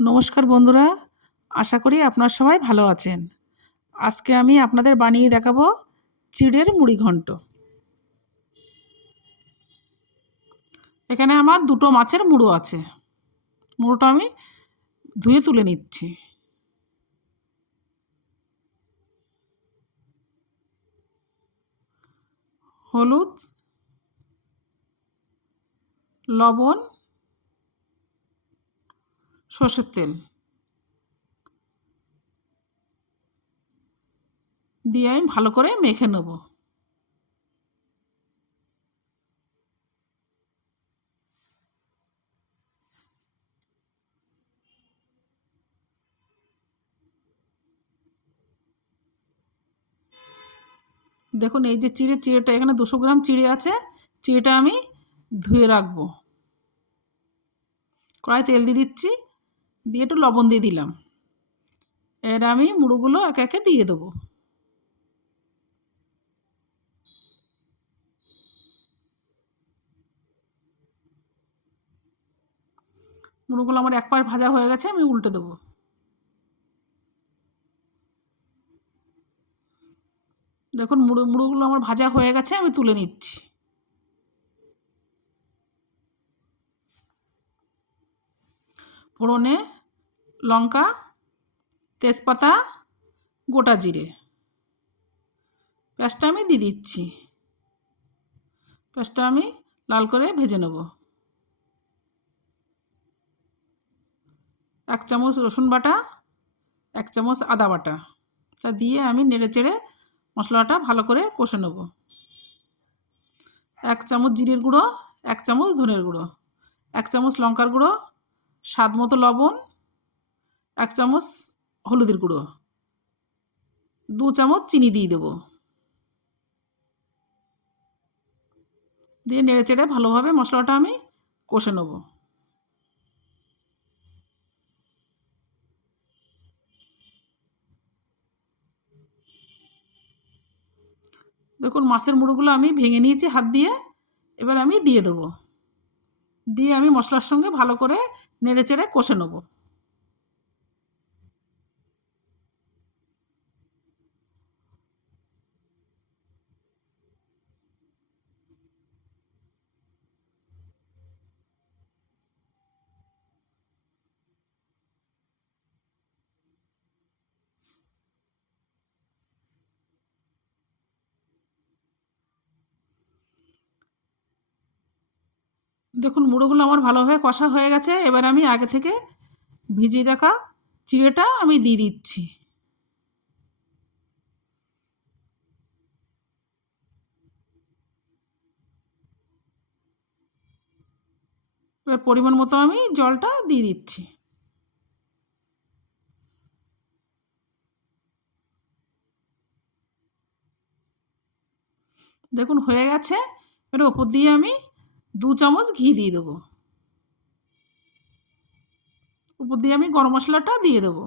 নমস্কার বন্ধুরা, আশা করি আপনারা সবাই ভালো আছেন। আজকে আমি আপনাদের বানিয়ে দেখাবো চিড়ের মুড়ি ঘন্ট। এখানে আমার দুটো মাছের মুড়ো আছে। মুড়োটা আমি ধুয়ে তুলে নিচ্ছি। হলুদ, লবণ, সর্ষের তেল দিয়ে আমি ভালো করে মেখে নেব। দেখুন এই যে চিড়েটা এখানে 200 গ্রাম চিড়ে আছে। চিড়েটা আমি ধুয়ে রাখবো। কড়াই তেল দিয়ে দিচ্ছি, দিয়ে একটু লবণ দিয়ে দিলাম। এর আমি মুড়োগুলো একে একে দিয়ে দেবো। মুড়োগুলো আমার এক পাশ ভাজা হয়ে গেছে, আমি উল্টে দেবো। দেখুন মুড়োগুলো আমার ভাজা হয়ে গেছে, আমি তুলে নিচ্ছি। ফোড়নে লঙ্কা, তেজপাতা, গোটা জিরে পেঁয়াজটা আমি দিয়ে দিচ্ছি। পেঁয়াজটা আমি লাল করে ভেজে নেব। 1 চামচ রসুন বাটা, 1 চামচ আদা বাটা, তা দিয়ে আমি নেড়ে চেড়ে মশলাটা ভালো করে কষে নেব। 1 চামচ জিরের গুঁড়ো, 1 চামচ ধনের গুঁড়ো, 1 চামচ লঙ্কার গুঁড়ো, স্বাদ মতো লবণ, 1 চামচ হলুদের গুঁড়ো, 2 চামচ চিনি দিয়ে দেবো। দিয়ে নেড়ে চেড়ে ভালোভাবে মশলাটা আমি কষে নেব। দেখুন মাছের মুড়োগুলো আমি ভেঙে নিয়েছি হাত দিয়ে। এবার আমি দিয়ে দেবো। দিয়ে আমি মশলার সঙ্গে ভালো করে নেড়ে চেড়ে কষে নেব। দেখুন মুড়োগুলো আমার ভালোভাবে কষা হয়ে গেছে। এবার আমি আগে থেকে ভিজিয়ে রাখা চিড়েটা আমি দিয়ে দিচ্ছি। এবার পরিমাণ মতো আমি জলটা দিয়ে দিচ্ছি। দেখুন হয়ে গেছে। এবার ওপর দিয়ে আমি 2 চামচ ঘি দিয়ে দেবো। উপর দিয়ে আমি গরম মশলাটা দিয়ে দেবো।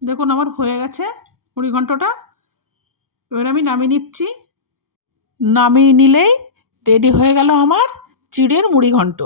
দেখুন আমার হয়ে গেছে মুড়ি ঘন্টটা। এবার আমি নামিয়ে নিচ্ছি। নামিয়ে নিলেই রেডি হয়ে গেল আমার চিড়ের মুড়ি ঘন্ট।